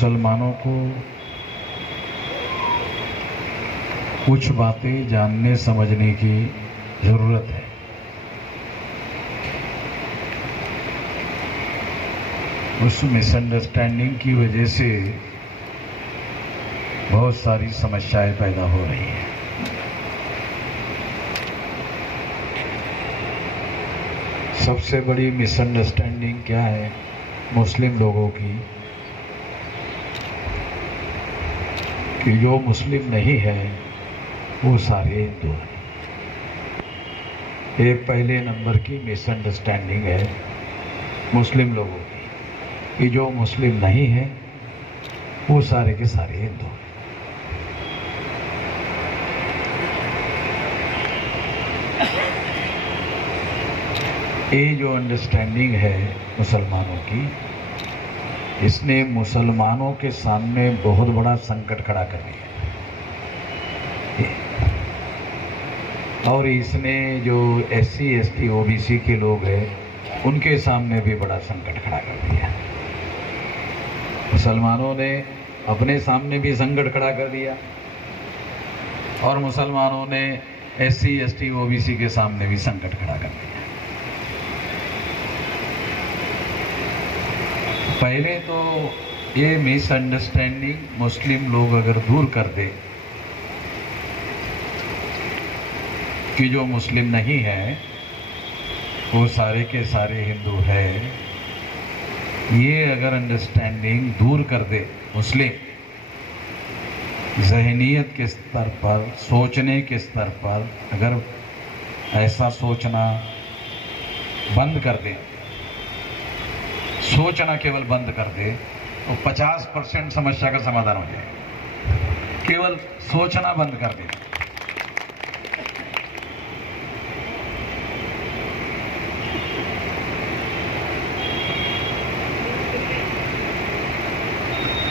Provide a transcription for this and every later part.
मुसलमानों को कुछ बातें जानने समझने की जरूरत है। उस मिसअंडरस्टैंडिंग की वजह से बहुत सारी समस्याएं पैदा हो रही हैं। सबसे बड़ी मिसअंडरस्टैंडिंग क्या है मुस्लिम लोगों की, कि जो मुस्लिम नहीं है वो सारे हिंदू हैं। ये पहले नंबर की मिसअंडरस्टैंडिंग है मुस्लिम लोगों की, कि जो मुस्लिम नहीं है वो सारे के सारे हिंदू हैं। ये जो अंडरस्टैंडिंग है मुसलमानों की, इसने मुसलमानों के सामने बहुत बड़ा संकट खड़ा कर दिया और इसने जो SC ST OBC के लोग हैं उनके सामने भी बड़ा संकट खड़ा कर दिया। मुसलमानों ने अपने सामने भी संकट खड़ा कर दिया और मुसलमानों ने SC ST OBC के सामने भी संकट खड़ा कर दिया। पहले तो ये मिसअंडरस्टैंडिंग मुस्लिम लोग अगर दूर कर दे कि जो मुस्लिम नहीं है वो सारे के सारे हिंदू है, ये अगर अंडरस्टैंडिंग दूर कर दे मुस्लिम, ज़हनियत के स्तर पर, सोचने के स्तर पर अगर ऐसा सोचना बंद कर दे, सोचना केवल बंद कर दे, तो 50% समस्या का समाधान हो जाएगा। केवल सोचना बंद कर दे।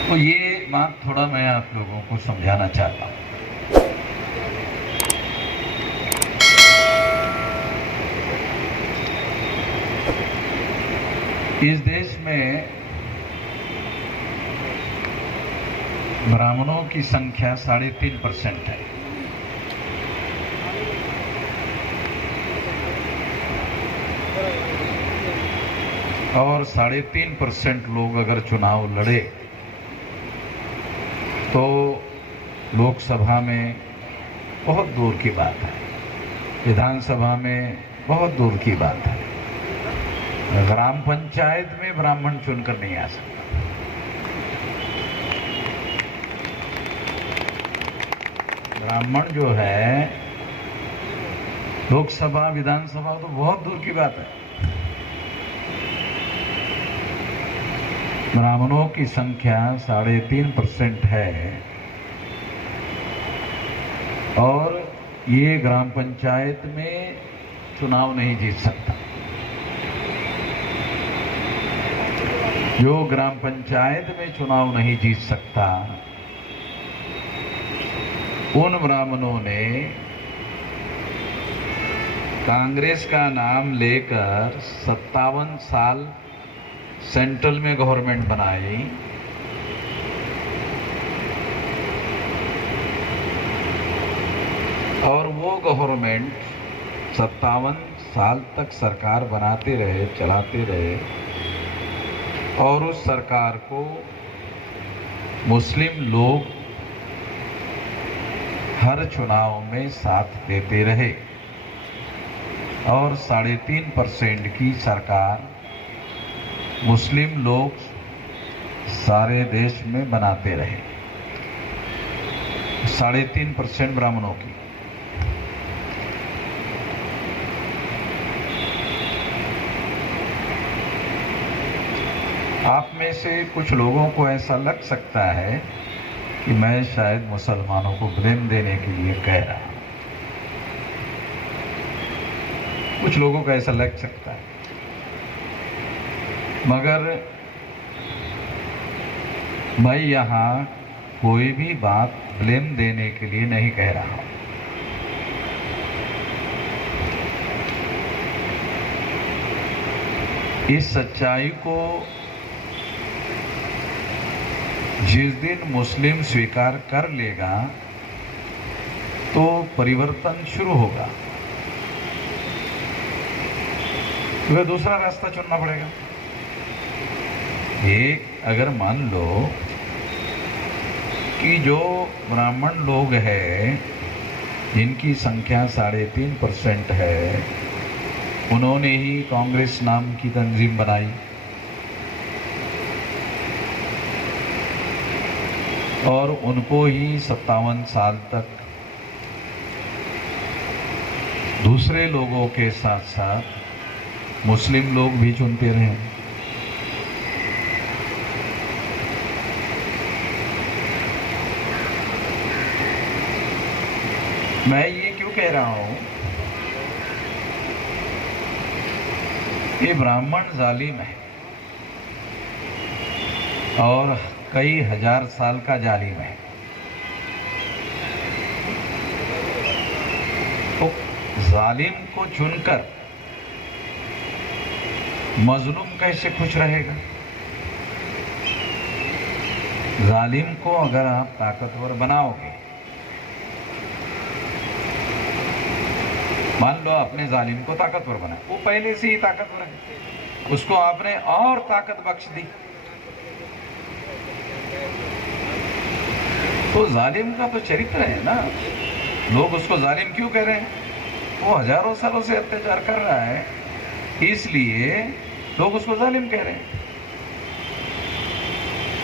तो ये बात थोड़ा मैं आप लोगों को समझाना चाहता हूँ। इस देश में ब्राह्मणों की संख्या 3.5% है और 3.5% लोग अगर चुनाव लड़े तो लोकसभा में बहुत दूर की बात है, विधानसभा में बहुत दूर की बात है, ग्राम पंचायत में ब्राह्मण चुनकर नहीं आ सकता। ब्राह्मण जो है लोकसभा विधानसभा तो बहुत दूर की बात है। ब्राह्मणों की संख्या 3.5% है और ये ग्राम पंचायत में चुनाव नहीं जीत सकता। जो ग्राम पंचायत में चुनाव नहीं जीत सकता, उन ब्राह्मणों ने कांग्रेस का नाम लेकर 57 साल सेंट्रल में गवर्नमेंट बनाई और वो गवर्नमेंट 57 साल तक सरकार बनाते रहे, चलाते रहे और उस सरकार को मुस्लिम लोग हर चुनाव में साथ देते रहे और 3.5% की सरकार मुस्लिम लोग सारे देश में बनाते रहे। 3.5% ब्राह्मणों की। आप में से कुछ लोगों को ऐसा लग सकता है कि मैं शायद मुसलमानों को ब्लेम देने के लिए कह रहा हूं। कुछ लोगों को ऐसा लग सकता है, मगर मैं यहाँ कोई भी बात ब्लेम देने के लिए नहीं कह रहा हूं। इस सच्चाई को जिस दिन मुस्लिम स्वीकार कर लेगा तो परिवर्तन शुरू होगा, तो दूसरा रास्ता चुनना पड़ेगा। एक अगर मान लो कि जो ब्राह्मण लोग हैं जिनकी संख्या 3.5% है, उन्होंने ही कांग्रेस नाम की तंजीम बनाई और उनको ही 57 साल तक दूसरे लोगों के साथ साथ मुस्लिम लोग भी चुनते रहे। मैं ये क्यों कह रहा हूं, ये ब्राह्मण जालिम है और कई हजार साल का जालिम है। तो जालिम को चुनकर मजलूम कैसे खुश रहेगा? जालिम को अगर आप ताकतवर बनाओगे, मान लो अपने जालिम को ताकतवर बनाए, वो पहले से ही ताकतवर है, उसको आपने और ताकत बख्श दी, तो जालिम का तो चरित्र है ना। लोग उसको जालिम क्यों कह रहे हैं? वो हजारों सालों से अत्याचार कर रहा है, इसलिए लोग उसको जालिम कह रहे हैं।